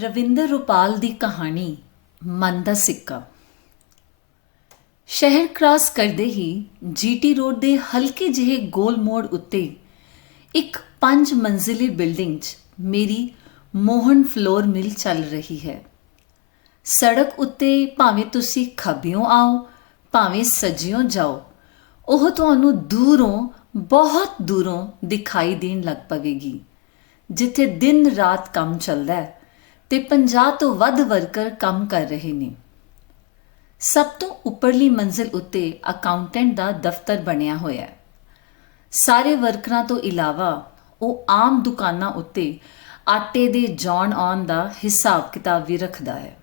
ਰਵਿੰਦਰ ਰੁਪਾਲ ਦੀ ਕਹਾਣੀ ਮਨ ਦਾ ਸਿੱਕਾ। ਸ਼ਹਿਰ ਕ੍ਰਾਸ ਕਰਦੇ ਹੀ ਜੀਟੀ ਰੋਡ ਦੇ ਹਲਕੇ ਜਿਹੇ ਗੋਲ ਮੋੜ ਉੱਤੇ ਇੱਕ 5 ਮੰਜ਼ਿਲੀ ਬਿਲਡਿੰਗ 'ਚ ਮੇਰੀ ਮੋਹਨ ਫਲੋਰ ਮਿਲ ਚੱਲ ਰਹੀ ਹੈ। ਸੜਕ ਉੱਤੇ ਭਾਵੇਂ ਤੁਸੀਂ ਖੱਬਿਓਂ ਆਓ ਭਾਵੇਂ ਸੱਜਿਓਂ ਜਾਓ, ਉਹ ਤੁਹਾਨੂੰ ਦੂਰੋਂ ਬਹੁਤ ਦੂਰੋਂ ਦਿਖਾਈ ਦੇਣ ਲੱਗ ਪਵੇਗੀ, ਜਿੱਥੇ ਦਿਨ ਰਾਤ ਕੰਮ ਚੱਲਦਾ ਹੈ ਤੇ 50 ਤੋਂ ਵੱਧ ਵਰਕਰ ਕੰਮ ਕਰ ਰਹੇ ਨੇ। ਸਭ ਤੋਂ ਉੱਪਰਲੀ ਮੰਜ਼ਿਲ ਉੱਤੇ ਅਕਾਊਂਟੈਂਟ ਦਾ ਦਫ਼ਤਰ ਬਣਿਆ ਹੋਇਆ ਹੈ। ਸਾਰੇ ਵਰਕਰਾਂ ਤੋਂ ਇਲਾਵਾ ਉਹ ਆਮ ਦੁਕਾਨਾਂ ਉੱਤੇ ਆਟੇ ਦੇ ਜਾਣ ਆਉਣ ਦਾ ਹਿਸਾਬ ਕਿਤਾਬ ਵੀ ਰੱਖਦਾ ਹੈ।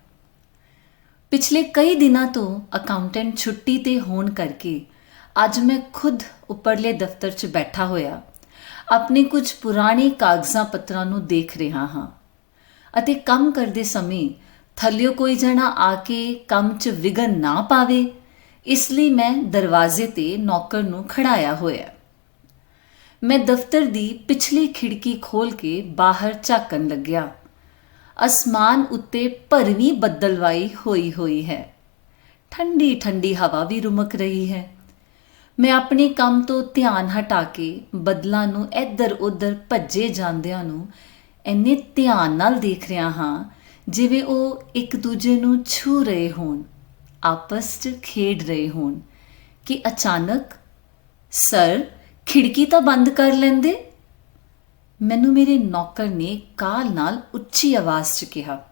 ਪਿਛਲੇ ਕਈ ਦਿਨਾਂ ਤੋਂ ਅਕਾਊਂਟੈਂਟ ਛੁੱਟੀ 'ਤੇ ਹੋਣ ਕਰਕੇ ਅੱਜ ਮੈਂ ਖੁਦ ਉੱਪਰਲੇ ਦਫ਼ਤਰ 'ਚ ਬੈਠਾ ਹੋਇਆ ਆਪਣੇ ਕੁਝ ਪੁਰਾਣੇ ਕਾਗਜ਼ਾਂ ਪੱਤਰਾਂ ਨੂੰ ਦੇਖ ਰਿਹਾ ਹਾਂ ਅਤੇ ਕੰਮ ਕਰਦੇ ਸਮੇਂ ਥੱਲਿਓ ਕੋਈ ਜਣਾ ਆ ਕੇ ਕੰਮ 'ਚ ਵਿਘਨ ਨਾ ਪਾਵੇ, ਇਸ ਲਈ ਮੈਂ ਦਰਵਾਜ਼ੇ 'ਤੇ ਨੌਕਰ ਨੂੰ ਖੜਾਇਆ ਹੋਇਆ। ਮੈਂ ਦਫ਼ਤਰ ਦੀ ਪਿਛਲੀ ਖਿੜਕੀ ਖੋਲ੍ਹ ਕੇ ਬਾਹਰ ਝਾਕਣ ਲੱਗਿਆ। ਅਸਮਾਨ ਉੱਤੇ ਭਰਵੀਂ ਬੱਦਲਵਾਈ ਹੋਈ ਹੈ। ਠੰਡੀ ਠੰਡੀ ਹਵਾ ਵੀ ਰੁਮਕ ਰਹੀ ਹੈ। ਮੈਂ ਆਪਣੇ ਕੰਮ ਤੋਂ ਧਿਆਨ ਹਟਾ ਕੇ ਬੱਦਲਾਂ ਨੂੰ ਇੱਧਰ ਉੱਧਰ ਭੱਜੇ ਜਾਂਦਿਆਂ ਨੂੰ ਇੰਨੇ ਧਿਆਨ ਨਾਲ ਦੇਖ ਰਿਹਾ ਹਾਂ ਜਿਵੇਂ ਉਹ ਇੱਕ ਦੂਜੇ ਨੂੰ ਛੂ ਰਹੇ ਹੋਣ, ਆਪਸ 'ਚ ਖੇਡ ਰਹੇ ਹੋਣ ਕਿ ਅਚਾਨਕ, "ਸਰ, ਖਿੜਕੀ ਤਾਂ ਬੰਦ ਕਰ ਲੈਂਦੇ।" ਮੈਨੂੰ ਮੇਰੇ ਨੌਕਰ ਨੇ ਕਾਹਲ ਨਾਲ ਉੱਚੀ ਆਵਾਜ਼ 'ਚ ਕਿਹਾ।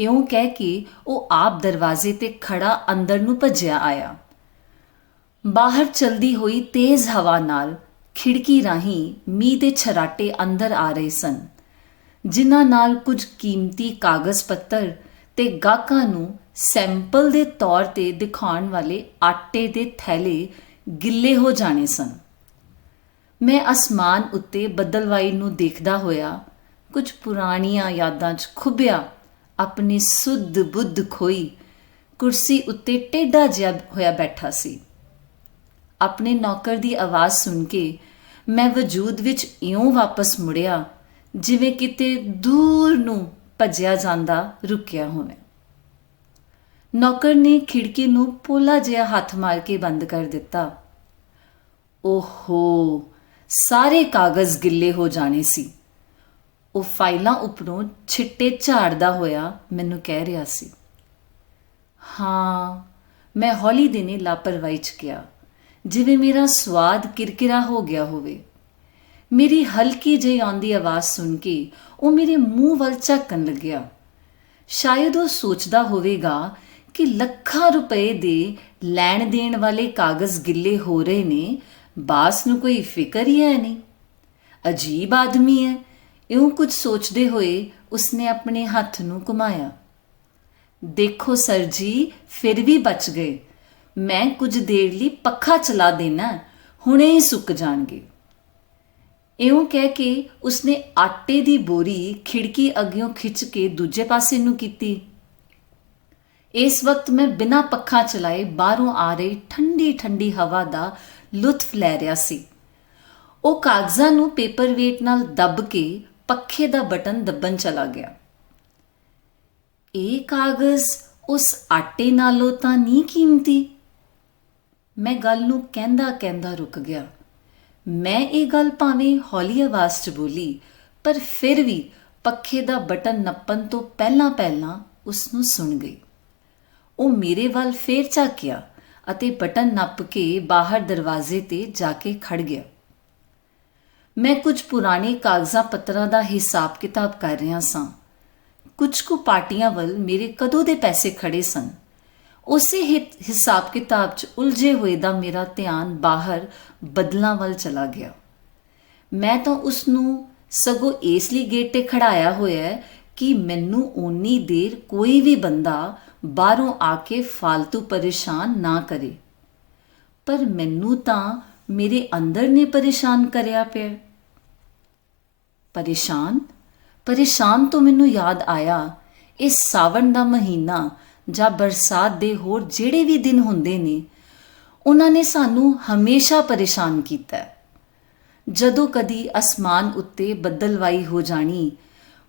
ਇਉਂ ਕਹਿ ਕੇ ਉਹ ਆਪ ਦਰਵਾਜ਼ੇ 'ਤੇ ਖੜਾ ਅੰਦਰ ਨੂੰ ਭੱਜਿਆ ਆਇਆ। ਬਾਹਰ ਚਲਦੀ ਹੋਈ ਤੇਜ਼ ਹਵਾ ਨਾਲ ਖਿੜਕੀ ਰਾਹੀਂ ਮੀਂਹ ਦੇ ਛਰਾਟੇ ਅੰਦਰ ਆ ਰਹੇ ਸਨ, ਜਿਨ੍ਹਾਂ ਨਾਲ ਕੁਝ ਕੀਮਤੀ ਕਾਗਜ਼ ਪੱਤਰ ਤੇ ਗਾਹਕਾਂ ਨੂੰ ਸੈਂਪਲ ਦੇ ਤੌਰ 'ਤੇ ਦਿਖਾਉਣ ਵਾਲੇ ਆਟੇ ਦੇ ਥੈਲੇ ਗਿੱਲੇ ਹੋ ਜਾਣੇ ਸਨ। ਮੈਂ ਅਸਮਾਨ ਉੱਤੇ ਬੱਦਲਵਾਈ ਨੂੰ ਦੇਖਦਾ ਹੋਇਆ ਕੁਝ ਪੁਰਾਣੀਆਂ ਯਾਦਾਂ 'ਚ ਖੁੱਭਿਆ ਆਪਣੀ ਸੁੱਧ ਬੁੱਧ ਖੋਈ ਕੁਰਸੀ ਉੱਤੇ ਟੇਢਾ ਜਿਹਾ ਹੋਇਆ ਬੈਠਾ ਸੀ। ਆਪਣੇ ਨੌਕਰ ਦੀ ਆਵਾਜ਼ ਸੁਣ ਕੇ ਮੈਂ ਵਜੂਦ ਵਿੱਚ ਇਉਂ ਵਾਪਸ ਮੁੜਿਆ ਜਿਵੇਂ ਕਿਤੇ ਦੂਰ ਨੂੰ ਭੱਜਿਆ ਜਾਂਦਾ ਰੁਕਿਆ ਹੋਵੇ। ਨੌਕਰ ਨੇ ਖਿੜਕੀ ਨੂੰ ਪੋਲਾ ਜਿਹਾ ਹੱਥ ਮਾਰ ਕੇ ਬੰਦ ਕਰ ਦਿੱਤਾ। ਓਹੋ, ਸਾਰੇ ਕਾਗਜ਼ ਗਿੱਲੇ ਹੋ ਜਾਣੇ ਸੀ। ਉਹ ਫਾਈਲਾਂ ਉੱਪਰੋਂ ਛਿੱਟੇ ਝਾੜਦਾ ਹੋਇਆ ਮੈਨੂੰ ਕਹਿ ਰਿਹਾ ਸੀ। ਹਾਂ, ਮੈਂ ਹੌਲੀ ਦਿਨੇ ਲਾਪਰਵਾਹੀ 'ਚ ਕਿਹਾ, ਜਿਵੇਂ ਮੇਰਾ ਸਵਾਦ ਕਿਰਕਿਰਾ ਹੋ ਗਿਆ ਹੋਵੇ। ਮੇਰੀ ਹਲਕੀ ਜਿਹੀ ਆਉਂਦੀ ਆਵਾਜ਼ ਸੁਣ ਕੇ ਉਹ ਮੇਰੇ ਮੂੰਹ ਵੱਲ ਝਾਕਣ ਲੱਗਿਆ। ਸ਼ਾਇਦ ਉਹ ਸੋਚਦਾ ਹੋਵੇਗਾ ਕਿ ਲੱਖਾਂ ਰੁਪਏ ਦੇ ਲੈਣ ਦੇਣ ਵਾਲੇ ਕਾਗਜ਼ ਗਿੱਲੇ ਹੋ ਰਹੇ ਨੇ, ਬਾਸ ਨੂੰ ਕੋਈ ਫਿਕਰ ਹੀ ਹੈ ਨਹੀਂ। ਅਜੀਬ ਆਦਮੀ ਹੈ। ਇਉਂ ਕੁਝ ਸੋਚਦੇ ਹੋਏ ਉਸਨੇ ਆਪਣੇ ਹੱਥ ਨੂੰ ਘੁਮਾਇਆ। "ਦੇਖੋ ਸਰ ਜੀ, ਫਿਰ ਵੀ ਬਚ ਗਏ। ਮੈਂ ਕੁਝ ਦੇਰ ਲਈ ਪੱਖਾ ਚਲਾ ਦੇਣਾ, ਹੁਣੇ ਹੀ ਸੁੱਕ ਜਾਣਗੇ।" ਇਉਂ ਕਹਿ ਕੇ ਉਸਨੇ ਆਟੇ ਦੀ ਬੋਰੀ ਖਿੜਕੀ ਅੱਗਿਓਂ ਖਿੱਚ ਕੇ ਦੂਜੇ ਪਾਸੇ ਨੂੰ ਕੀਤੀ। ਇਸ ਵਕਤ ਮੈਂ ਬਿਨਾਂ ਪੱਖਾ ਚਲਾਏ ਬਾਹਰੋਂ ਆ ਰਹੀ ਠੰਡੀ ਠੰਡੀ ਹਵਾ ਦਾ ਲੁਤਫ ਲੈ ਰਿਹਾ ਸੀ। ਉਹ ਕਾਗਜ਼ਾਂ ਨੂੰ ਪੇਪਰ ਵੇਟ ਨਾਲ ਦੱਬ ਕੇ ਪੱਖੇ ਦਾ ਬਟਨ ਦੱਬਣ ਚਲਾ ਗਿਆ। "ਇਹ ਕਾਗਜ਼ ਉਸ ਆਟੇ ਨਾਲੋਂ ਤਾਂ ਨਹੀਂ ਕੀਮਤੀ?" ਮੈਂ ਗੱਲ ਨੂੰ ਕਹਿੰਦਾ ਕਹਿੰਦਾ ਰੁਕ ਗਿਆ। ਮੈਂ ਇਹ ਗੱਲ ਭਾਵੇਂ ਹੌਲੀ ਆਵਾਜ਼ 'ਚ ਬੋਲੀ, ਪਰ ਫਿਰ ਵੀ ਪੱਖੇ ਦਾ ਬਟਨ ਨੱਪਣ ਤੋਂ ਪਹਿਲਾਂ ਉਸ ਨੂੰ ਸੁਣ ਗਈ। ਉਹ ਮੇਰੇ ਵੱਲ ਫੇਰ ਝਾਕਿਆ ਅਤੇ ਬਟਨ ਨੱਪ ਕੇ ਬਾਹਰ ਦਰਵਾਜ਼ੇ 'ਤੇ ਜਾ ਕੇ ਖੜ ਗਿਆ। ਮੈਂ ਕੁਝ ਪੁਰਾਣੇ ਕਾਗਜ਼ਾਂ ਪੱਤਰਾਂ ਦਾ ਹਿਸਾਬ ਕਿਤਾਬ ਕਰ ਰਿਹਾ ਸਾਂ। ਕੁਝ ਕੁ ਪਾਰਟੀਆਂ ਵੱਲ ਮੇਰੇ ਕਦੋਂ ਦੇ ਪੈਸੇ ਖੜੇ ਸਨ। ਉਸੇ ਹਿਸਾਬ ਕਿਤਾਬ 'ਚ ਉਲਝੇ ਹੋਏ ਦਾ ਮੇਰਾ ਧਿਆਨ ਬਾਹਰ ਬੱਦਲਾਂ ਵੱਲ ਚਲਾ ਗਿਆ। ਮੈਂ ਤਾਂ ਉਸ ਨੂੰ ਸਗੋਂ ਇਸ ਲਈ ਗੇਟ 'ਤੇ ਖੜਾਇਆ ਹੋਇਆ ਹੈ ਕਿ ਮੈਨੂੰ ਓਨੀ ਦੇਰ ਕੋਈ ਵੀ ਬੰਦਾ ਬਾਹਰੋਂ ਆ ਕੇ ਫਾਲਤੂ ਪਰੇਸ਼ਾਨ ਨਾ ਕਰੇ। ਪਰ ਮੈਨੂੰ ਤਾਂ ਮੇਰੇ ਅੰਦਰ ਨੇ ਪਰੇਸ਼ਾਨ ਕਰਿਆ ਪਿਆ। ਪਰੇਸ਼ਾਨ ਤੋਂ ਮੈਨੂੰ ਯਾਦ ਆਇਆ, ਇਹ ਸਾਵਣ ਦਾ ਮਹੀਨਾ ਜਾਂ ਬਰਸਾਤ ਦੇ ਹੋਰ ਜਿਹੜੇ ਵੀ ਦਿਨ ਹੁੰਦੇ ਨੇ, ਉਹਨਾਂ ਨੇ ਸਾਨੂੰ ਹਮੇਸ਼ਾ ਪਰੇਸ਼ਾਨ ਕੀਤਾ। ਜਦੋਂ ਕਦੀ ਅਸਮਾਨ ਉੱਤੇ ਬੱਦਲਵਾਈ ਹੋ ਜਾਣੀ,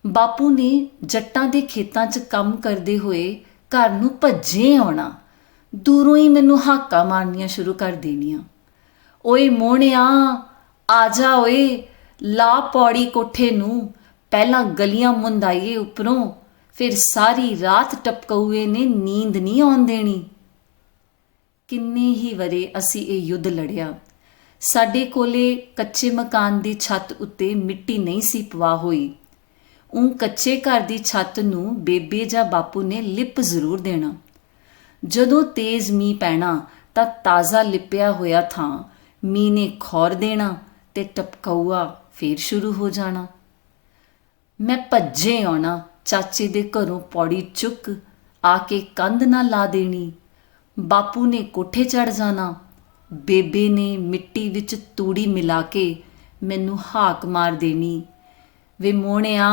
ਬਾਪੂ ਨੇ ਜੱਟਾਂ ਦੇ ਖੇਤਾਂ 'ਚ ਕੰਮ ਕਰਦੇ ਹੋਏ ਘਰ ਨੂੰ ਭੱਜੇ ਆਉਣਾ। ਦੂਰੋਂ ਹੀ ਮੈਨੂੰ ਹਾਕਾਂ ਮਾਰਨੀਆਂ ਸ਼ੁਰੂ ਕਰ ਦੇਣੀਆਂ। ਓਏ ਮੋਹਣਿਆ, ਆ ਜਾ ਓਏ, ਲਾ ਪੌੜੀ ਕੋਠੇ ਨੂੰ, ਪਹਿਲਾਂ ਗਲੀਆਂ ਮੁੰਦਾਈਏ ਉੱਪਰੋਂ, ਫਿਰ ਸਾਰੀ ਰਾਤ ਟਪਕਊਏ ਨੇ ਨੀਂਦ ਨਹੀਂ ਆਉਣ ਦੇਣੀ। ਕਿੰਨੇ ਹੀ ਵਰੇ ਅਸੀਂ ਇਹ ਯੁੱਧ ਲੜਿਆ। ਸਾਡੇ ਕੋਲੇ ਕੱਚੇ ਮਕਾਨ ਦੀ ਛੱਤ ਉੱਤੇ ਮਿੱਟੀ ਨਹੀਂ ਸੀ ਪਵਾ ਹੋਈ। ਕੱਚੇ ਘਰ ਦੀ ਛੱਤ ਨੂੰ ਬੇਬੇ ਜਾਂ ਬਾਪੂ ਨੇ ਲਿਪ ਜ਼ਰੂਰ ਦੇਣਾ। ਜਦੋਂ ਤੇਜ਼ ਮੀਂਹ ਪੈਣਾ ਤਾਂ ਤਾਜ਼ਾ ਲਿਪਿਆ ਹੋਇਆ ਥਾਂ ਮੀਂਹ ਨੇ ਖੌਰ ਦੇਣਾ ਤੇ ਟਪਕਊਆ ਫੇਰ ਸ਼ੁਰੂ ਹੋ ਜਾਣਾ। ਮੈਂ ਭੱਜੇ ਆਉਣਾ, ਚਾਚੇ ਦੇ ਘਰੋਂ ਪੌੜੀ ਚੁੱਕ ਆ ਕੇ ਕੰਧ ਨਾਲ ਲਾ ਦੇਣੀ। ਬਾਪੂ ਨੇ ਕੋਠੇ ਚੜ੍ਹ ਜਾਣਾ। ਬੇਬੇ ਨੇ ਮਿੱਟੀ ਵਿੱਚ ਤੂੜੀ ਮਿਲਾ ਕੇ ਮੈਨੂੰ ਹਾਕ ਮਾਰ ਦੇਣੀ, ਵੇ ਮੋਹਣਿਆ,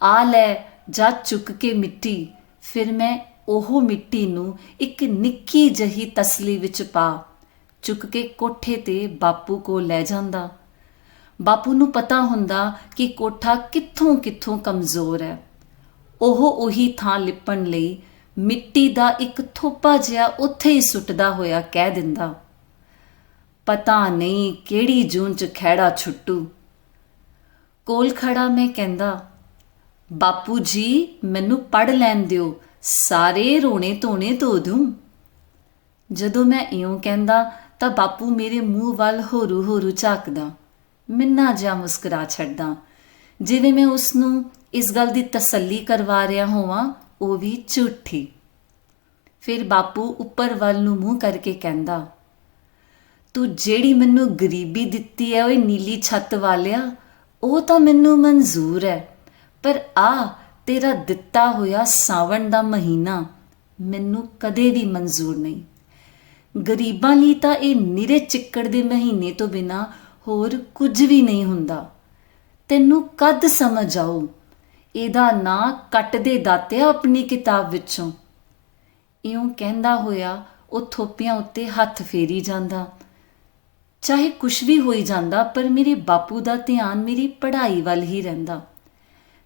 ਆ ਲੈ, ਜਾ ਚੁੱਕ ਕੇ ਮਿੱਟੀ। ਫਿਰ ਮੈਂ ਉਹ ਮਿੱਟੀ ਨੂੰ ਇੱਕ ਨਿੱਕੀ ਜਿਹੀ ਤਸਲੀ ਵਿੱਚ ਪਾ ਚੁੱਕ ਕੇ ਕੋਠੇ 'ਤੇ ਬਾਪੂ ਕੋਲ ਲੈ ਜਾਂਦਾ। ਬਾਪੂ ਨੂੰ ਪਤਾ ਹੁੰਦਾ ਕਿ ਕੋਠਾ ਕਿੱਥੋਂ ਕਿੱਥੋਂ ਕਮਜ਼ੋਰ ਹੈ। ਉਹ ਉਹੀ ਥਾਂ ਲਿਪਣ ਲਈ ਮਿੱਟੀ ਦਾ ਇੱਕ ਥੋਪਾ ਜਿਹਾ ਉੱਥੇ ਹੀ ਸੁੱਟਦਾ ਹੋਇਆ ਕਹਿ ਦਿੰਦਾ, ਪਤਾ ਨਹੀਂ ਕਿਹੜੀ ਜੂਨ 'ਚ ਖਹਿੜਾ ਛੁੱਟੂ। ਕੋਲ ਖੜਾ ਮੈਂ ਕਹਿੰਦਾ, ਬਾਪੂ ਜੀ ਮੈਨੂੰ ਪੜ੍ਹ ਲੈਣ ਦਿਓ, ਸਾਰੇ ਰੋਣੇ ਧੋਣੇ ਧੋ ਦੂੰ। ਜਦੋਂ ਮੈਂ ਇਉਂ ਕਹਿੰਦਾ ਤਾਂ ਬਾਪੂ ਮੇਰੇ ਮੂੰਹ ਵੱਲ ਹੋਰੂ ਹੋਰੂ ਝਾਕਦਾ, ਮਿੰਨਾ ਜਿਹਾ ਮੁਸਕਰਾ ਛੱਡਦਾ, ਜਿਵੇਂ ਮੈਂ ਉਸ ਨੂੰ ਇਸ ਗੱਲ ਦੀ ਤਸੱਲੀ ਕਰਵਾ ਰਿਹਾ ਹੋਵਾਂ, ਉਹ ਵੀ ਝੂਠੀ। ਫਿਰ ਬਾਪੂ ਉੱਪਰ ਵੱਲ ਨੂੰ ਮੂੰਹ ਕਰਕੇ ਕਹਿੰਦਾ, ਤੂੰ ਜਿਹੜੀ ਮੈਨੂੰ ਗਰੀਬੀ ਦਿੱਤੀ ਹੈ ਓਏ ਨੀਲੀ ਛੱਤ ਵਾਲਿਆ, ਉਹ ਤਾਂ ਮੈਨੂੰ ਮਨਜ਼ੂਰ ਹੈ, ਪਰ ਆ ਤੇਰਾ ਦਿੱਤਾ ਹੋਇਆ ਸਾਵਣ ਦਾ ਮਹੀਨਾ ਮੈਨੂੰ ਕਦੇ ਵੀ ਮਨਜ਼ੂਰ ਨਹੀਂ। ਗਰੀਬਾਂ ਲਈ ਤਾਂ ਇਹ ਨਿਰੇ ਚਿੱਕੜ ਦੇ ਮਹੀਨੇ ਤੋਂ ਬਿਨਾਂ ਹੋਰ ਕੁਝ ਵੀ ਨਹੀਂ ਹੁੰਦਾ। ਤੈਨੂੰ ਕਦ ਸਮਝ ਆਊ? ਇਹਦਾ ਨਾਂ ਕੱਟ ਦੇ ਦਾਤਿਆ ਆਪਣੀ ਕਿਤਾਬ ਵਿੱਚੋਂ। ਇਉਂ ਕਹਿੰਦਾ ਹੋਇਆ ਉਹ ਥੋਪਿਆਂ ਉੱਤੇ ਹੱਥ ਫੇਰੀ ਜਾਂਦਾ। ਚਾਹੇ ਕੁਛ ਵੀ ਹੋਈ ਜਾਂਦਾ, ਪਰ ਮੇਰੇ ਬਾਪੂ ਦਾ ਧਿਆਨ ਮੇਰੀ ਪੜ੍ਹਾਈ ਵੱਲ ਹੀ ਰਹਿੰਦਾ।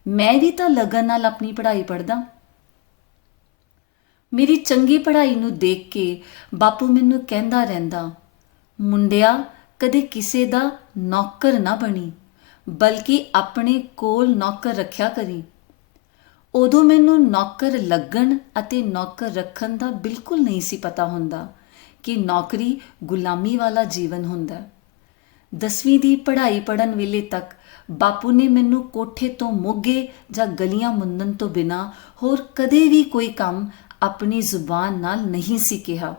ਮੈਂ ਵੀ ਤਾਂ ਲਗਨ ਨਾਲ ਆਪਣੀ ਪੜ੍ਹਾਈ ਪੜ੍ਹਦਾ। ਮੇਰੀ ਚੰਗੀ ਪੜ੍ਹਾਈ ਨੂੰ ਦੇਖ ਕੇ ਬਾਪੂ ਮੈਨੂੰ ਕਹਿੰਦਾ ਰਹਿੰਦਾ, ਮੁੰਡਿਆ, ਕਦੇ ਕਿਸੇ ਦਾ ਨੌਕਰ ਨਾ ਬਣੀ, ਬਲਕਿ ਆਪਣੇ ਕੋਲ ਨੌਕਰ ਰੱਖਿਆ ਕਰੀ। ਉਦੋਂ ਮੈਨੂੰ ਨੌਕਰ ਲੱਗਣ ਅਤੇ ਨੌਕਰ ਰੱਖਣ ਦਾ ਬਿਲਕੁਲ ਨਹੀਂ ਸੀ ਪਤਾ ਹੁੰਦਾ ਕਿ ਨੌਕਰੀ ਗੁਲਾਮੀ ਵਾਲਾ ਜੀਵਨ ਹੁੰਦਾ। 10ਵੀਂ ਦੀ ਪੜ੍ਹਾਈ ਪੜ੍ਹਨ ਵੇਲੇ ਤੱਕ ਬਾਪੂ ਨੇ ਮੈਨੂੰ ਕੋਠੇ ਤੋਂ ਮੋਗੇ ਜਾਂ ਗਲੀਆਂ ਮੁੰਨਣ ਤੋਂ ਬਿਨਾਂ ਹੋਰ ਕਦੇ ਵੀ ਕੋਈ ਕੰਮ ਆਪਣੀ ਜ਼ੁਬਾਨ ਨਾਲ ਨਹੀਂ ਸੀ ਕਿਹਾ।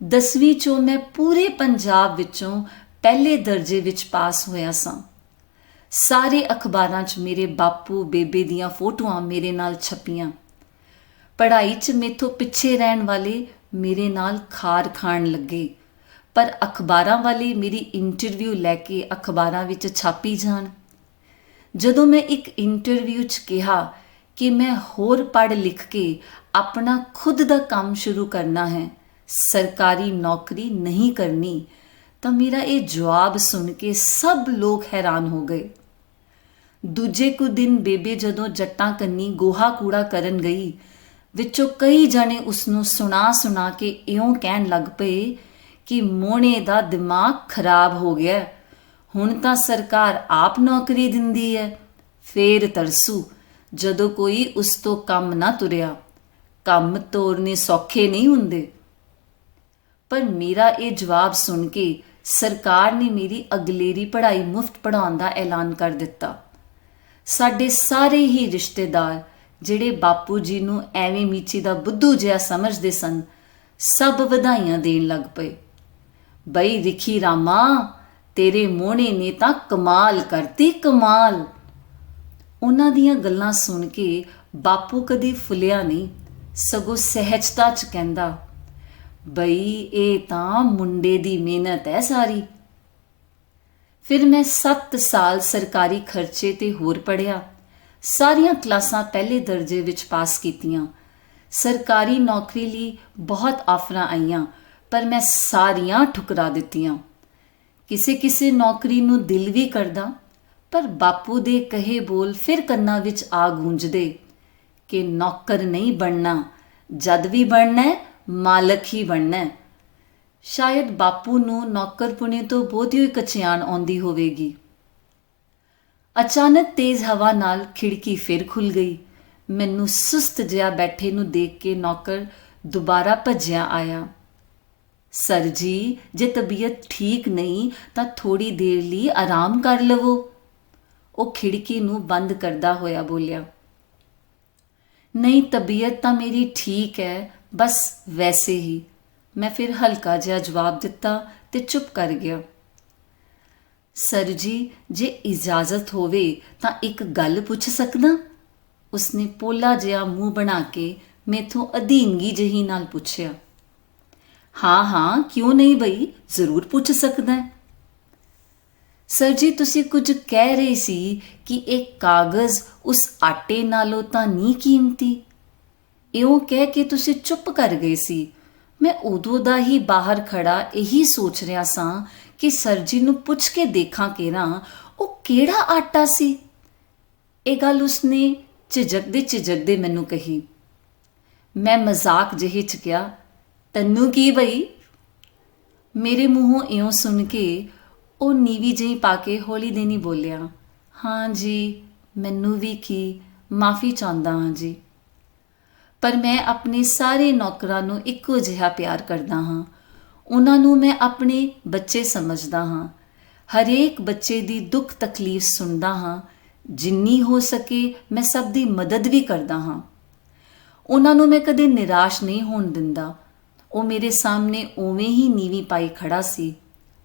10ਵੀਂ 'ਚੋਂ ਮੈਂ ਪੂਰੇ ਪੰਜਾਬ ਵਿੱਚੋਂ ਪਹਿਲੇ ਦਰਜੇ ਵਿੱਚ ਪਾਸ ਹੋਇਆ ਸਾਂ। ਸਾਰੇ ਅਖਬਾਰਾਂ 'ਚ ਮੇਰੇ ਬਾਪੂ ਬੇਬੇ ਦੀਆਂ ਫੋਟੋਆਂ ਮੇਰੇ ਨਾਲ ਛਪੀਆਂ। ਪੜ੍ਹਾਈ 'ਚ ਮੈਥੋਂ ਪਿੱਛੇ ਰਹਿਣ ਵਾਲੇ ਮੇਰੇ ਨਾਲ ਖਾਰ ਖਾਣ ਲੱਗੇ, ਪਰ ਅਖਬਾਰਾਂ ਵਾਲੇ ਮੇਰੀ ਇੰਟਰਵਿਊ ਲੈ ਕੇ ਅਖਬਾਰਾਂ ਵਿੱਚ ਛਾਪੀ ਜਾਣ। ਜਦੋਂ ਮੈਂ ਇੱਕ ਇੰਟਰਵਿਊ 'ਚ ਕਿਹਾ ਕਿ ਮੈਂ ਹੋਰ ਪੜ੍ਹ ਲਿਖ ਕੇ ਆਪਣਾ ਖੁਦ ਦਾ ਕੰਮ ਸ਼ੁਰੂ ਕਰਨਾ ਹੈ, ਸਰਕਾਰੀ ਨੌਕਰੀ ਨਹੀਂ ਕਰਨੀ, ਤਾਂ ਮੇਰਾ ਇਹ ਜਵਾਬ ਸੁਣ ਕੇ ਸਭ ਲੋਕ ਹੈਰਾਨ ਹੋ ਗਏ। ਦੂਜੇ ਕੁ ਦਿਨ ਬੇਬੇ ਜਦੋਂ ਜੱਟਾਂ ਕੰਨੀ ਗੋਹਾ ਕੂੜਾ ਕਰਨ ਗਈ, ਵਿੱਚੋਂ ਕਈ ਜਣੇ ਉਸ ਨੂੰ ਸੁਣਾ ਕੇ ਇਉਂ ਕਹਿਣ ਲੱਗ ਪਏ ਕਿ ਮੋਹਣੇ ਦਾ ਦਿਮਾਗ ਖਰਾਬ ਹੋ ਗਿਆ, ਹੁਣ ਤਾਂ ਸਰਕਾਰ ਆਪ ਨੌਕਰੀ ਦਿੰਦੀ ਹੈ, ਫੇਰ ਤਰਸੂ ਜਦੋਂ ਕੋਈ ਉਸ ਤੋਂ ਕੰਮ ਨਾ ਤੁਰਿਆ। ਕੰਮ ਤੋਰਨੇ ਸੌਖੇ ਨਹੀਂ ਹੁੰਦੇ। ਪਰ ਮੇਰਾ ਇਹ ਜਵਾਬ ਸੁਣ ਕੇ ਸਰਕਾਰ ਨੇ ਮੇਰੀ ਅਗਲੇਰੀ ਪੜ੍ਹਾਈ ਮੁਫਤ ਪੜ੍ਹਾਉਣ ਦਾ ਐਲਾਨ ਕਰ ਦਿੱਤਾ। ਸਾਡੇ ਸਾਰੇ ਹੀ ਰਿਸ਼ਤੇਦਾਰ ਜਿਹੜੇ ਬਾਪੂ ਜੀ ਨੂੰ ਐਵੇਂ ਮੀਚੀ ਦਾ ਬੁੱਧੂ ਜਿਹਾ ਸਮਝਦੇ ਸਨ, ਸਭ ਵਧਾਈਆਂ ਦੇਣ ਲੱਗ ਪਏ। ਬਈ ਰਿਖੀ ਰਾਮਾ, ਤੇਰੇ ਮੋਹਣੇ ਨੇ ਤਾਂ ਕਮਾਲ ਕਰਤੀ, ਕਮਾਲ। ਉਹਨਾਂ ਦੀਆਂ ਗੱਲਾਂ ਸੁਣ ਕੇ ਬਾਪੂ ਕਦੀ ਫੁੱਲਿਆ ਨਹੀਂ, ਸਗੋਂ ਸਹਿਜਤਾ 'ਚ ਕਹਿੰਦਾ, ਬਈ ਇਹ ਤਾਂ ਮੁੰਡੇ ਦੀ ਮਿਹਨਤ ਹੈ ਸਾਰੀ। ਫਿਰ ਮੈਂ 7 ਸਾਲ ਸਰਕਾਰੀ ਖਰਚੇ 'ਤੇ ਹੋਰ ਪੜ੍ਹਿਆ। ਸਾਰੀਆਂ ਕਲਾਸਾਂ ਪਹਿਲੇ ਦਰਜੇ ਵਿੱਚ ਪਾਸ ਕੀਤੀਆਂ। ਸਰਕਾਰੀ ਨੌਕਰੀ ਲਈ ਬਹੁਤ ਆਫਰਾਂ ਆਈਆਂ, ਪਰ ਮੈਂ ਸਾਰੀਆਂ ਠੁਕਰਾ ਦਿੱਤੀਆਂ। ਕਿਸੇ ਨੌਕਰੀ ਨੂੰ ਦਿਲ ਵੀ ਕਰਦਾ, ਪਰ ਬਾਪੂ ਦੇ ਕਹੇ ਬੋਲ ਫਿਰ ਕੰਨਾਂ ਵਿੱਚ ਆ ਗੂੰਜਦੇ ਕਿ ਨੌਕਰ ਨਹੀਂ ਬਣਨਾ, ਜਦ ਵੀ ਬਣਨਾ ਹੈ, ਮਾਲਕ ਹੀ ਬਣਨਾ ਹੈ। ਸ਼ਾਇਦ ਬਾਪੂ ਨੂੰ ਨੌਕਰਪੁਣੇ ਤੋਂ ਬਹੁਤੀ ਕਚਿਆਣ ਆਉਂਦੀ ਹੋਵੇਗੀ। ਅਚਾਨਕ ਤੇਜ਼ ਹਵਾ ਨਾਲ ਖਿੜਕੀ ਫਿਰ ਖੁੱਲ ਗਈ। ਮੈਨੂੰ ਸੁਸਤ ਜਿਹਾ ਬੈਠੇ ਨੂੰ ਦੇਖ ਕੇ ਨੌਕਰ ਦੁਬਾਰਾ ਭੱਜਿਆ ਆਇਆ। ਸਰ ਜੀ, ਜੇ ਤਬੀਅਤ ਠੀਕ ਨਹੀਂ ਤਾਂ ਥੋੜੀ ਦੇਰ ਲਈ ਆਰਾਮ ਕਰ ਲਵੋ, ਉਹ ਖਿੜਕੀ ਨੂੰ ਬੰਦ ਕਰਦਾ ਹੋਇਆ ਬੋਲਿਆ। ਨਹੀਂ, ਤਬੀਅਤ ਤਾਂ ਮੇਰੀ ਠੀਕ ਹੈ, ਬਸ ਵੈਸੇ ਹੀ, ਮੈਂ ਫਿਰ ਹਲਕਾ ਜਿਹਾ ਜਵਾਬ ਦਿੱਤਾ ਤੇ ਚੁੱਪ ਕਰ ਗਿਆ। ਸਰ ਜੀ, ਜੇ ਇਜਾਜ਼ਤ ਹੋਵੇ ਤਾਂ ਇੱਕ ਗੱਲ ਪੁੱਛ ਸਕਦਾ? ਉਸਨੇ ਪੋਲਾ ਜਿਹਾ ਮੂੰਹ ਬਣਾ ਕੇ ਮੈਥੋਂ ਅਧੀਨਗੀ ਜਿਹੀ ਨਾਲ ਪੁੱਛਿਆ। ਹਾਂ ਹਾਂ, ਕਿਉਂ ਨਹੀਂ ਬਈ, ਜ਼ਰੂਰ ਪੁੱਛ ਸਕਦਾ ਹੈ। ਸਰ ਜੀ, ਤੁਸੀਂ ਕੁਝ ਕਹਿ ਰਹੇ ਸੀ ਕਿ ਇਹ ਕਾਗਜ਼ ਉਸ ਆਟੇ ਨਾਲੋਂ ਤਾਂ ਨਹੀਂ ਕੀਮਤੀ। ਇਉਂ ਕਹਿ ਕੇ ਤੁਸੀਂ ਚੁੱਪ ਕਰ ਗਏ ਸੀ। ਮੈਂ ਉਦੋਂ ਦਾ ਹੀ ਬਾਹਰ ਖੜਾ ਇਹੀ ਸੋਚ ਰਿਹਾ ਸਾਂ ਕਿ ਸਰ ਜੀ ਨੂੰ ਪੁੱਛ ਕੇ ਦੇਖਾਂ ਕਿਹੜਾ ਉਹ ਕਿਹੜਾ ਆਟਾ ਸੀ। ਇਹ ਗੱਲ ਉਸਨੇ ਝਿਜਕਦੇ ਮੈਨੂੰ ਕਹੀ। ਮੈਂ ਮਜ਼ਾਕ ਜਿਹੇ 'ਚ ਕਿਹਾ, ਤੈਨੂੰ ਕੀ ਬਈ? ਮੇਰੇ ਮੂੰਹੋਂ ਇਉਂ ਸੁਣ ਕੇ ਉਹ ਨੀਵੀਂ ਜਿਹੀ ਪਾ ਕੇ ਹੌਲੀ ਦੇਣੀ ਬੋਲਿਆ, ਹਾਂ ਜੀ, ਮੈਨੂੰ ਵੀ ਕੀ, ਮਾਫੀ ਚਾਹੁੰਦਾ ਹਾਂ ਜੀ। ਪਰ ਮੈਂ ਆਪਣੇ ਸਾਰੇ ਨੌਕਰਾਂ ਨੂੰ ਇੱਕੋ ਜਿਹਾ ਪਿਆਰ ਕਰਦਾ ਹਾਂ। ਉਹਨਾਂ ਨੂੰ ਮੈਂ ਆਪਣੇ ਬੱਚੇ ਸਮਝਦਾ ਹਾਂ। ਹਰੇਕ ਬੱਚੇ ਦੀ ਦੁੱਖ ਤਕਲੀਫ ਸੁਣਦਾ ਹਾਂ। ਜਿੰਨੀ ਹੋ ਸਕੇ ਮੈਂ ਸਭ ਦੀ ਮਦਦ ਵੀ ਕਰਦਾ ਹਾਂ। ਉਹਨਾਂ ਨੂੰ ਮੈਂ ਕਦੇ ਨਿਰਾਸ਼ ਨਹੀਂ ਹੋਣ ਦਿੰਦਾ। ਉਹ ਮੇਰੇ ਸਾਹਮਣੇ ਉਵੇਂ ਹੀ ਨੀਵੀਂ ਪਾਈ ਖੜਾ ਸੀ।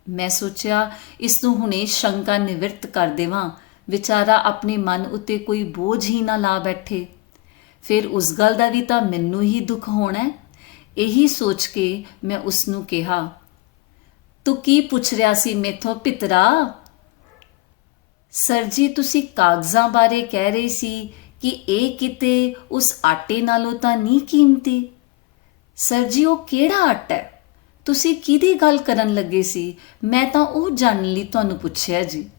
ਮੈਂ ਸੋਚਿਆ ਇਸ ਨੂੰ ਹੁਣੇ ਸ਼ੰਕਾ ਨਿਵਰਤ ਕਰ ਦੇਵਾਂ, ਵਿਚਾਰਾ ਆਪਣੇ ਮਨ ਉੱਤੇ ਕੋਈ ਬੋਝ ਹੀ ਨਾ ਲਾ ਬੈਠੇ। ਫਿਰ ਉਸ ਗੱਲ ਦਾ ਵੀ ਤਾਂ ਮੈਨੂੰ ਹੀ ਦੁੱਖ ਹੋਣਾ ਹੈ। ਇਹੀ ਸੋਚ ਕੇ ਮੈਂ ਉਸ ਨੂੰ ਕਿਹਾ, ਤੂੰ ਕੀ ਪੁੱਛ ਰਿਹਾ ਸੀ ਮੈਥੋਂ ਪਿਤਰਾ? ਸਰ ਜੀ, ਤੁਸੀਂ ਕਾਗਜ਼ਾਂ ਬਾਰੇ ਕਹਿ ਰਹੇ ਸੀ ਕਿ ਇਹ ਕਿਤੇ ਉਸ ਆਟੇ ਨਾਲੋਂ ਤਾਂ ਨਹੀਂ ਕੀਮਤੀ। ਸਰ ਜੀ, ਉਹ ਕਿਹੜਾ ਆਟਾ ਹੈ? ਤੁਸੀਂ ਕਿਹਦੀ ਗੱਲ ਕਰਨ ਲੱਗੇ ਸੀ? ਮੈਂ ਤਾਂ ਉਹ ਜਾਣਨ ਲਈ ਤੁਹਾਨੂੰ ਪੁੱਛਿਆ ਜੀ।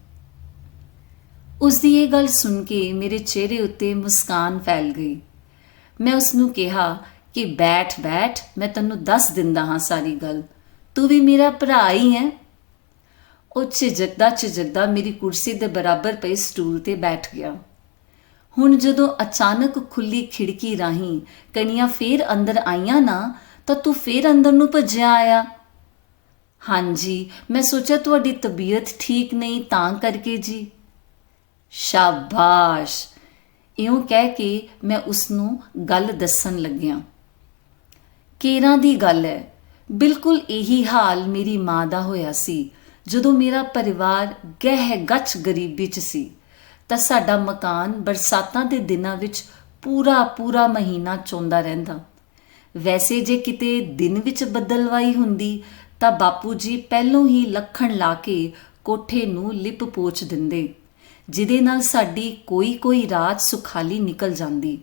ਉਸ ਦੀ ਇਹ ਗੱਲ ਸੁਣ ਕੇ ਮੇਰੇ ਚਿਹਰੇ ਉੱਤੇ ਮੁਸਕਾਨ ਫੈਲ ਗਈ। ਮੈਂ ਉਸ ਨੂੰ ਕਿਹਾ ਕਿ ਬੈਠ, ਮੈਂ ਤੈਨੂੰ ਦੱਸ ਦਿੰਦਾ ਹਾਂ ਸਾਰੀ ਗੱਲ, ਤੂੰ ਵੀ ਮੇਰਾ ਭਰਾ ਹੀ ਹੈ। ਉਹ ਝਿਜਕਦਾ ਮੇਰੀ ਕੁਰਸੀ ਦੇ ਬਰਾਬਰ ਪਏ ਸਟੂਲ ਤੇ ਬੈਠ ਗਿਆ। ਹੁਣ ਜਦੋਂ ਅਚਾਨਕ ਖੁੱਲੀ ਖਿੜਕੀ ਰਾਹੀਂ ਕਣੀਆਂ ਫੇਰ ਅੰਦਰ ਆਈਆਂ ਨਾ, ਤਾਂ ਤੂੰ ਫੇਰ ਅੰਦਰ ਨੂੰ ਭੱਜਿਆ ਆਇਆ। ਹਾਂਜੀ, ਮੈਂ ਸੋਚਿਆ ਤੁਹਾਡੀ ਤਬੀਅਤ ਠੀਕ ਨਹੀਂ ਤਾਂ ਕਰਕੇ ਜੀ। ਸ਼ਾਬਾਸ਼, ਇਉਂ ਕਹਿ ਕੇ ਮੈਂ ਉਸ ਨੂੰ ਗੱਲ ਦੱਸਣ ਲੱਗਿਆ। ਕੇਰਾਂ ਦੀ ਗੱਲ ਹੈ, ਬਿਲਕੁਲ ਇਹੀ ਹਾਲ ਮੇਰੀ ਮਾਂ ਦਾ ਹੋਇਆ ਸੀ। ਜਦੋਂ ਮੇਰਾ ਪਰਿਵਾਰ ਗਹਿ-ਗੱਚ ਗਰੀਬੀ 'ਚ ਸੀ ਤਾਂ ਸਾਡਾ ਮਕਾਨ ਬਰਸਾਤਾਂ ਦੇ ਦਿਨਾਂ ਵਿੱਚ ਪੂਰਾ ਮਹੀਨਾ ਚੋਂਦਾ ਰਹਿੰਦਾ। ਵੈਸੇ ਜੇ ਕਿਤੇ ਦਿਨ ਵਿੱਚ ਬੱਦਲਵਾਈ ਹੁੰਦੀ ਤਾਂ ਬਾਪੂ ਜੀ ਪਹਿਲੋਂ ਹੀ ਲੱਖਣ ਲਾ ਕੇ ਕੋਠੇ ਨੂੰ ਲਿਪ ਪੋਚ ਦਿੰਦੇ, ਜਿਹਦੇ ਨਾਲ ਸਾਡੀ ਕੋਈ ਰਾਤ ਸੁਖਾਲੀ ਨਿਕਲ ਜਾਂਦੀ।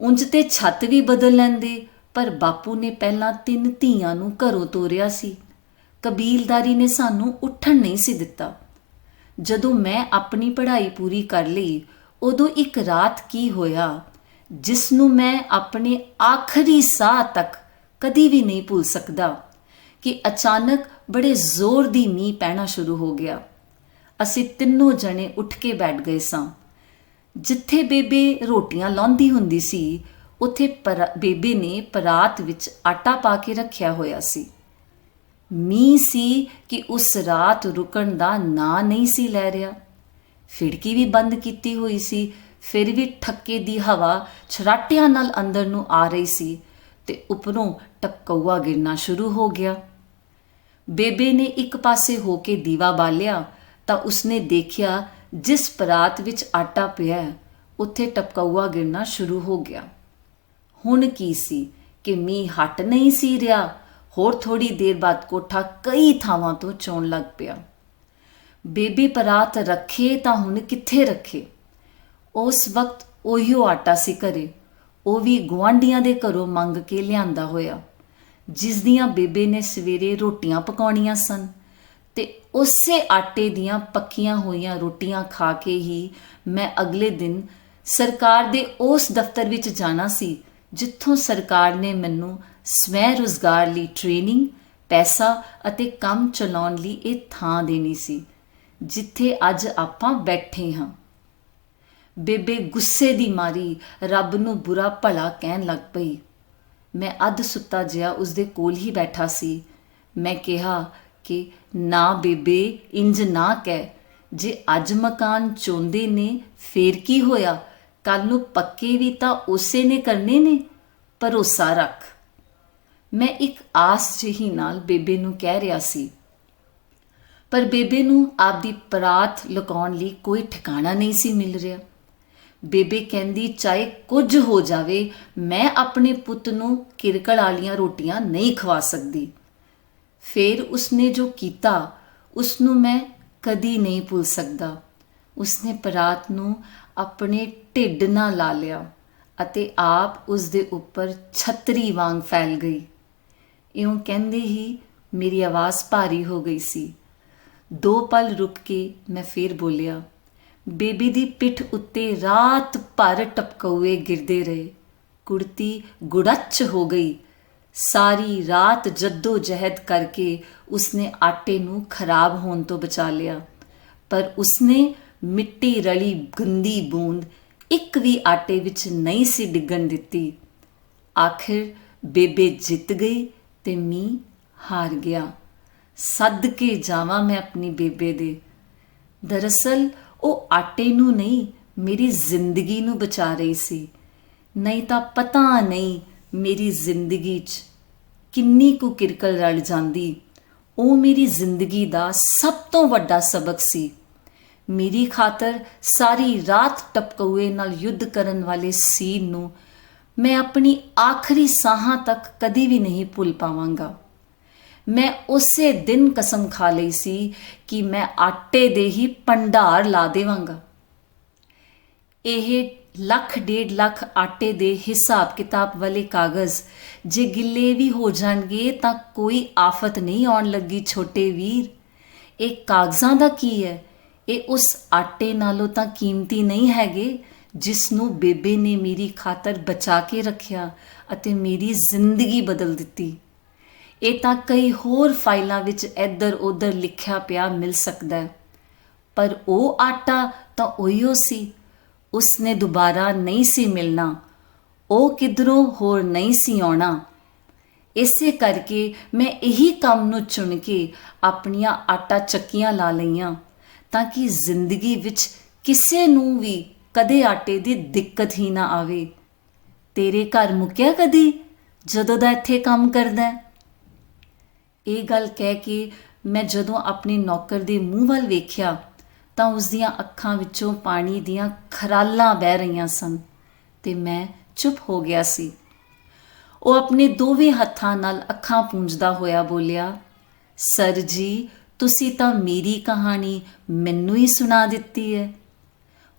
ਉਂਝ ਤੇ ਛੱਤ ਵੀ ਬਦਲ ਲੈਂਦੇ, ਪਰ ਬਾਪੂ ਨੇ ਪਹਿਲਾਂ 3 ਧੀਆਂ ਨੂੰ ਘਰੋਂ ਤੋਰਿਆ ਸੀ। ਕਬੀਲਦਾਰੀ ਨੇ ਸਾਨੂੰ ਉੱਠਣ ਨਹੀਂ ਸੀ ਦਿੱਤਾ। ਜਦੋਂ ਮੈਂ ਆਪਣੀ ਪੜ੍ਹਾਈ ਪੂਰੀ ਕਰ ਲਈ, ਉਦੋਂ ਇੱਕ ਰਾਤ ਕੀ ਹੋਇਆ ਜਿਸ ਨੂੰ ਮੈਂ ਆਪਣੇ ਆਖਰੀ ਸਾਹ ਤੱਕ ਕਦੀ ਵੀ ਨਹੀਂ ਭੁੱਲ ਸਕਦਾ, ਕਿ ਅਚਾਨਕ ਬੜੇ ਜ਼ੋਰ ਦੀ ਮੀਂਹ ਪੈਣਾ ਸ਼ੁਰੂ ਹੋ ਗਿਆ। ਅਸੀਂ ਤਿੰਨੋਂ ਜਣੇ ਉੱਠ ਕੇ ਬੈਠ ਗਏ ਸਾਂ। ਜਿੱਥੇ ਬੇਬੇ ਰੋਟੀਆਂ ਲਾਉਂਦੀ ਹੁੰਦੀ ਸੀ, ਉੱਥੇ ਬੇਬੇ ਨੇ ਪਰਾਤ ਵਿੱਚ ਆਟਾ ਪਾ ਕੇ ਰੱਖਿਆ ਹੋਇਆ ਸੀ। ਮੀਂਹ ਸੀ ਕਿ ਉਸ ਰਾਤ ਰੁਕਣ ਦਾ ਨਾਂ ਨਹੀਂ ਸੀ ਲੈ ਰਿਹਾ। ਖਿੜਕੀ ਵੀ ਬੰਦ ਕੀਤੀ ਹੋਈ ਸੀ, ਫਿਰ ਵੀ ਠੱਕੇ ਦੀ ਹਵਾ ਛਰਾਟਿਆਂ ਨਾਲ ਅੰਦਰ ਨੂੰ ਆ ਰਹੀ ਸੀ ਤੇ ਉੱਪਰੋਂ ਟਪਕਊਆ ਗਿਰਨਾ ਸ਼ੁਰੂ ਹੋ ਗਿਆ। ਬੇਬੇ ਨੇ ਇੱਕ ਪਾਸੇ ਹੋ ਕੇ ਦੀਵਾ ਬਾਲਿਆ ਤਾਂ ਉਸਨੇ ਦੇਖਿਆ ਜਿਸ ਪਰਾਤ ਵਿੱਚ ਆਟਾ ਪਿਆ ਉੱਥੇ ਟਪਕਊਆ ਗਿਰਨਾ ਸ਼ੁਰੂ ਹੋ ਗਿਆ। ਹੁਣ ਕੀ ਸੀ ਕਿ ਮੀਂਹ ਹਟ ਨਹੀਂ ਸੀ ਰਿਹਾ। ਹੋਰ ਥੋੜੀ ਦੇਰ ਬਾਅਦ ਕੋਠਾ ਕਈ ਥਾਵਾਂ ਤੋਂ ਚੋਣ ਲੱਗ ਪਿਆ। ਬੇਬੇ ਪਰਾਤ ਰੱਖੇ ਤਾਂ ਹੁਣ ਕਿੱਥੇ ਰੱਖੇ? ਉਸ ਵਕਤ ਉਹੀਓ ਆਟਾ ਸੀ ਘਰੇ, ਉਹ ਵੀ ਗੁਆਂਢੀਆਂ ਦੇ ਘਰੋਂ ਮੰਗ ਕੇ ਲਿਆਂਦਾ ਹੋਇਆ, ਜਿਸ ਦੀਆਂ ਬੇਬੇ ਨੇ ਸਵੇਰੇ ਰੋਟੀਆਂ ਪਕਾਉਣੀਆਂ ਸਨ। ਤੇ ਉਸੇ ਆਟੇ ਦੀਆਂ ਪੱਕੀਆਂ ਹੋਈਆਂ ਰੋਟੀਆਂ ਖਾ ਕੇ ਹੀ ਮੈਂ ਅਗਲੇ ਦਿਨ ਸਰਕਾਰ ਦੇ ਉਸ ਦਫ਼ਤਰ ਵਿੱਚ ਜਾਣਾ ਸੀ ਜਿੱਥੋਂ ਸਰਕਾਰ ਨੇ ਮੈਨੂੰ ਸਵੈ ਰੁਜ਼ਗਾਰ ਲਈ ਟ੍ਰੇਨਿੰਗ, ਪੈਸਾ ਅਤੇ ਕੰਮ ਚਲਾਉਣ ਲਈ ਇਹ ਥਾਂ ਦੇਣੀ ਸੀ ਜਿੱਥੇ ਅੱਜ ਆਪਾਂ ਬੈਠੇ ਹਾਂ। ਬੇਬੇ ਗੁੱਸੇ ਦੀ ਮਾਰੀ ਰੱਬ ਨੂੰ ਬੁਰਾ ਭਲਾ ਕਹਿਣ ਲੱਗ ਪਈ। ਮੈਂ ਅੱਧ ਸੁੱਤਾ ਜਿਹਾ ਉਸਦੇ ਕੋਲ ਹੀ ਬੈਠਾ ਸੀ। ਮੈਂ ਕਿਹਾ ਕਿ ਨਾ ਬੇਬੇ, ਇੰਜ ਨਾ ਕਹਿ। ਜੇ ਅੱਜ ਮਕਾਨ ਚਾਹੁੰਦੇ ਨੇ ਫੇਰ ਕੀ ਹੋਇਆ, ਕੱਲ ਨੂੰ ਪੱਕੇ ਵੀ ਤਾਂ ਉਸੇ ਨੇ ਕਰਨੇ ਨੇ, ਭਰੋਸਾ ਰੱਖ। ਮੈਂ ਇੱਕ ਆਸ ਜਿਹੀ ਨਾਲ ਬੇਬੇ ਨੂੰ ਕਹਿ ਰਿਹਾ ਸੀ, ਪਰ ਬੇਬੇ ਨੂੰ ਆਪਦੀ ਪਰਾਤ ਲੁਕਾਉਣ ਲਈ ਕੋਈ ਠਿਕਾਣਾ ਨਹੀਂ ਸੀ ਮਿਲ ਰਿਹਾ। ਬੇਬੇ ਕਹਿੰਦੀ ਚਾਹੇ ਕੁਝ ਹੋ ਜਾਵੇ, ਮੈਂ ਆਪਣੇ ਪੁੱਤ ਨੂੰ ਕਿਰਕਲ ਵਾਲੀਆਂ ਰੋਟੀਆਂ ਨਹੀਂ ਖਵਾ ਸਕਦੀ। ਫਿਰ ਉਸਨੇ ਜੋ ਕੀਤਾ ਉਸਨੂੰ ਮੈਂ ਕਦੀ ਨਹੀਂ ਭੁੱਲ ਸਕਦਾ। ਉਸਨੇ ਪਰਾਤ ਨੂੰ ਆਪਣੇ ਢਿੱਡ ਨਾਲ ਲਾ ਲਿਆ ਅਤੇ ਆਪ ਉਸਦੇ ਉੱਪਰ ਛਤਰੀ ਵਾਂਗ ਫੈਲ ਗਈ। ਇਉਂ ਕਹਿੰਦੇ ਹੀ ਮੇਰੀ ਆਵਾਜ਼ ਭਾਰੀ ਹੋ ਗਈ ਸੀ। 2 ਪਲ ਰੁਕ ਕੇ ਮੈਂ ਫਿਰ ਬੋਲਿਆ। ਬੇਬੀ ਦੀ ਪਿੱਠ ਉੱਤੇ ਰਾਤ ਭਰ ਟਪਕੌਏ ਗਿਰਦੇ ਰਹੇ। ਕੁੜਤੀ ਗੁੜੱਚ ਹੋ ਗਈ। ਸਾਰੀ ਰਾਤ ਜੱਦੋ ਜਹਿਦ ਕਰਕੇ ਉਸਨੇ ਆਟੇ ਨੂੰ ਖਰਾਬ ਹੋਣ ਤੋਂ ਬਚਾ ਲਿਆ, ਪਰ ਉਸਨੇ ਮਿੱਟੀ ਰਲੀ ਗੰਦੀ ਬੂੰਦ ਇੱਕ ਵੀ ਆਟੇ ਵਿੱਚ ਨਹੀਂ ਸੀ ਡਿੱਗਣ ਦਿੱਤੀ। ਆਖਿਰ ਬੇਬੇ ਜਿੱਤ ਗਈ ਤੇ ਮੀਂਹ ਹਾਰ ਗਿਆ। ਸੱਦ ਕੇ ਜਾਵਾਂ ਮੈਂ ਆਪਣੀ ਬੇਬੇ ਦੇ। ਦਰਅਸਲ ਉਹ ਆਟੇ ਨੂੰ ਨਹੀਂ, ਮੇਰੀ ਜ਼ਿੰਦਗੀ ਨੂੰ ਬਚਾ ਰਹੀ ਸੀ। ਨਹੀਂ ਤਾਂ ਪਤਾ ਨਹੀਂ ਮੇਰੀ ਜ਼ਿੰਦਗੀ 'ਚ ਕਿੰਨੀ ਕੁ ਕਿਰਕਲ ਰਲ ਜਾਂਦੀ। ਉਹ ਮੇਰੀ ਜ਼ਿੰਦਗੀ ਦਾ ਸਭ ਤੋਂ ਵੱਡਾ ਸਬਕ ਸੀ। ਮੇਰੀ ਖਾਤਰ ਸਾਰੀ ਰਾਤ ਟਪਕੌਏ ਨਾਲ ਯੁੱਧ ਕਰਨ ਵਾਲੇ ਸੀਨ ਨੂੰ ਮੈਂ ਆਪਣੀ ਆਖਰੀ ਸਾਹਾਂ ਤੱਕ ਕਦੀ ਵੀ ਨਹੀਂ ਭੁੱਲ ਪਾਵਾਂਗਾ। ਮੈਂ ਉਸੇ ਦਿਨ ਕਸਮ ਖਾ ਲਈ ਸੀ ਕਿ ਮੈਂ ਆਟੇ ਦੇ ਹੀ ਭੰਡਾਰ ਲਾ ਦੇਵਾਂਗਾ। ਇਹ 1.5 ਲੱਖ ਆਟੇ ਦੇ ਹਿਸਾਬ ਕਿਤਾਬ ਵਾਲੇ ਕਾਗਜ਼ ਜੇ ਗਿੱਲੇ ਵੀ ਹੋ ਜਾਣਗੇ ਤਾਂ ਕੋਈ ਆਫਤ ਨਹੀਂ ਆਉਣ ਲੱਗੀ ਛੋਟੇ ਵੀਰ। ਇਹ ਕਾਗਜ਼ਾਂ ਦਾ ਕੀ ਹੈ? ਇਹ ਉਸ ਆਟੇ ਨਾਲੋਂ ਤਾਂ ਕੀਮਤੀ ਨਹੀਂ ਹੈਗੇ ਜਿਸ ਨੂੰ ਬੇਬੇ ਨੇ ਮੇਰੀ ਖਾਤਰ ਬਚਾ ਕੇ ਰੱਖਿਆ ਅਤੇ ਮੇਰੀ ਜ਼ਿੰਦਗੀ ਬਦਲ ਦਿੱਤੀ। ਇਹ ਤਾਂ ਕਈ ਹੋਰ ਫਾਈਲਾਂ ਵਿੱਚ ਇੱਧਰ ਉੱਧਰ ਲਿਖਿਆ ਪਿਆ ਮਿਲ ਸਕਦਾ ਹੈ, ਪਰ ਉਹ ਆਟਾ ਤਾਂ ਉਹੀਓ ਸੀ। ਉਸਨੇ ਦੁਬਾਰਾ ਨਹੀਂ ਸੀ ਮਿਲਣਾ। ਉਹ ਕਿਧਰੋਂ ਹੋਰ ਨਹੀਂ ਸੀ ਆਉਣਾ। ਇਸੇ ਕਰਕੇ ਮੈਂ ਇਹੀ ਕੰਮ ਨੂੰ ਚੁਣ ਕੇ ਆਪਣੀਆਂ ਆਟਾ ਚੱਕੀਆਂ ਲਾ ਲਈਆਂ ਤਾਂ ਕਿ ਜ਼ਿੰਦਗੀ ਵਿੱਚ ਕਿਸੇ ਨੂੰ ਵੀ ਕਦੇ ਆਟੇ ਦੀ ਦਿੱਕਤ ਹੀ ਨਾ ਆਵੇ। ਤੇਰੇ ਘਰ ਮੁੱਕਿਆ ਕਦੀ ਜਦੋਂ ਦਾ ਇੱਥੇ ਕੰਮ ਕਰਦਾ ਹੈ? ਇਹ ਗੱਲ ਕਹਿ ਕੇ ਮੈਂ ਜਦੋਂ ਆਪਣੇ ਨੌਕਰ ਦੇ ਮੂੰਹ ਵੱਲ ਵੇਖਿਆ ਤਾਂ ਉਸ ਦੀਆਂ ਅੱਖਾਂ ਵਿੱਚੋਂ ਪਾਣੀ ਦੀਆਂ ਖਰਾਲਾਂ ਵਹਿ ਰਹੀਆਂ ਸਨ ਤੇ ਮੈਂ ਚੁੱਪ ਹੋ ਗਿਆ ਸੀ। ਉਹ ਆਪਣੇ ਦੋਵੇਂ ਹੱਥਾਂ ਨਾਲ ਅੱਖਾਂ ਪੂੰਝਦਾ ਹੋਇਆ ਬੋਲਿਆ, ਸਰ ਜੀ, ਤੁਸੀਂ ਤਾਂ ਮੇਰੀ ਕਹਾਣੀ ਮੈਨੂੰ ਹੀ ਸੁਣਾ ਦਿੱਤੀ ਹੈ।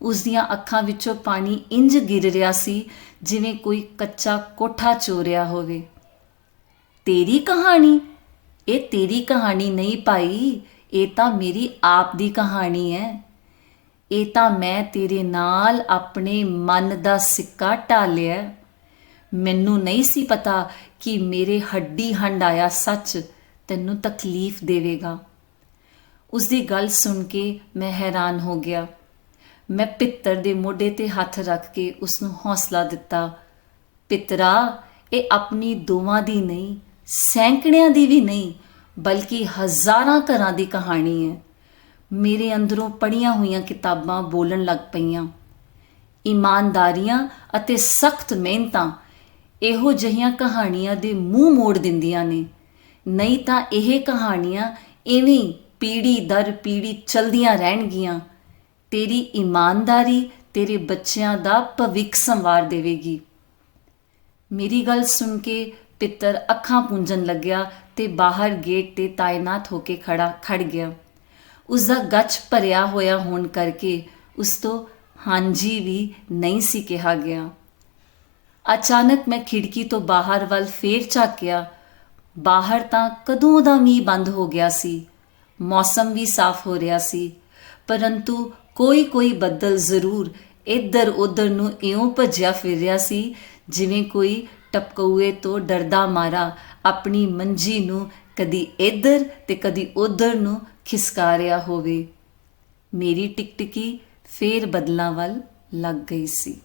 ਉਸ ਦੀਆਂ ਅੱਖਾਂ ਵਿੱਚੋਂ ਪਾਣੀ ਇੰਜ ਗਿਰ ਰਿਹਾ ਸੀ ਜਿਵੇਂ ਕੋਈ ਕੱਚਾ ਕੋਠਾ ਚੋਰਿਆ ਹੋਵੇ। ਤੇਰੀ ਕਹਾਣੀ? ਇਹ ਤੇਰੀ ਕਹਾਣੀ ਨਹੀਂ ਭਾਈ, ਇਹ ਤਾਂ ਮੇਰੀ ਆਪ ਦੀ ਕਹਾਣੀ ਹੈ। ਇਹ ਤਾਂ ਮੈਂ ਤੇਰੇ ਨਾਲ ਆਪਣੇ ਮਨ ਦਾ ਸਿੱਕਾ ਢਾਲਿਆ। ਮੈਨੂੰ ਨਹੀਂ ਸੀ ਪਤਾ ਕਿ ਮੇਰੇ ਹੱਡੀ ਹੰਡਾਇਆ ਸੱਚ ਤੈਨੂੰ ਤਕਲੀਫ ਦੇਵੇਗਾ। ਉਸਦੀ ਗੱਲ ਸੁਣ ਕੇ ਮੈਂ ਹੈਰਾਨ ਹੋ ਗਿਆ। ਮੈਂ ਪਿੱਤਰ ਦੇ ਮੋਢੇ ਤੇ ਹੱਥ ਰੱਖ ਕੇ ਉਸਨੂੰ ਹੌਸਲਾ ਦਿੱਤਾ। ਪਿੱਤਰਾ, ਇਹ ਆਪਣੀ ਦੋਵਾਂ ਦੀ ਨਹੀਂ, ਸੈਂਕੜਿਆਂ ਦੀ ਵੀ ਨਹੀਂ, ਬਲਕਿ ਹਜ਼ਾਰਾਂ ਘਰਾਂ ਦੀ ਕਹਾਣੀ ਹੈ। ਮੇਰੇ ਅੰਦਰੋਂ ਪੜ੍ਹੀਆਂ ਹੋਈਆਂ ਕਿਤਾਬਾਂ ਬੋਲਣ ਲੱਗ ਪਈਆਂ। ਇਮਾਨਦਾਰੀਆਂ ਅਤੇ ਸਖਤ ਮਿਹਨਤਾਂ ਇਹੋ ਜਿਹੀਆਂ ਕਹਾਣੀਆਂ ਦੇ ਮੂੰਹ ਮੋੜ ਦਿੰਦੀਆਂ ਨੇ, ਨਹੀਂ ਤਾਂ ਇਹ ਕਹਾਣੀਆਂ ਇਵੇਂ ਪੀੜ੍ਹੀ ਦਰ ਪੀੜ੍ਹੀ ਚਲਦੀਆਂ ਰਹਿਣਗੀਆਂ। ਤੇਰੀ ਇਮਾਨਦਾਰੀ ਤੇਰੇ ਬੱਚਿਆਂ ਦਾ ਭਵਿੱਖ ਸੰਵਾਰ ਦੇਵੇਗੀ। ਮੇਰੀ ਗੱਲ ਸੁਣ ਕੇ ਪਿੱਤਰ ਅੱਖਾਂ ਪੂੰਝਣ ਲੱਗਿਆ ਤੇ ਬਾਹਰ ਗੇਟ ਤੇ ਤਾਇਨਾਤ ਹੋ ਕੇ ਖੜ ਗਿਆ। ਉਸ ਦਾ ਗੱਚ ਭਰਿਆ ਹੋਇਆ ਹੋਣ ਕਰਕੇ ਉਸ ਤੋਂ ਹਾਂਜੀ ਵੀ ਨਹੀਂ ਸੀ ਕਿਹਾ ਗਿਆ। ਅਚਾਨਕ ਮੈਂ ਖਿੜਕੀ ਤੋਂ ਬਾਹਰ ਵੱਲ ਫੇਰ ਝਾਕਿਆ। ਬਾਹਰ ਤਾਂ ਕਦੋਂ ਦਾ ਮੀਂਹ ਬੰਦ ਹੋ ਗਿਆ ਸੀ। ਮੌਸਮ ਵੀ ਸਾਫ਼ ਹੋ ਰਿਹਾ ਸੀ, ਪਰੰਤੂ ਕੋਈ ਬੱਦਲ ਜ਼ਰੂਰ ਇੱਧਰ ਉੱਧਰ ਨੂੰ ਇਉਂ ਭੱਜਿਆ ਫਿਰ ਰਿਹਾ ਸੀ ਜਿਵੇਂ ਕੋਈ ਟਪਕਊਏ ਤੋਂ ਡਰਦਾ ਮਾਰਾ ਆਪਣੀ ਮੰਜੀ ਨੂੰ ਕਦੀ ਇੱਧਰ ਤੇ ਕਦੀ ਉੱਧਰ ਨੂੰ ਖਿਸਕਾ ਰਿਹਾ ਹੋਵੇ। ਮੇਰੀ ਟਿਕਟਿਕੀ ਫੇਰ ਬਦਲਾਂ ਵੱਲ ਲੱਗ ਗਈ ਸੀ।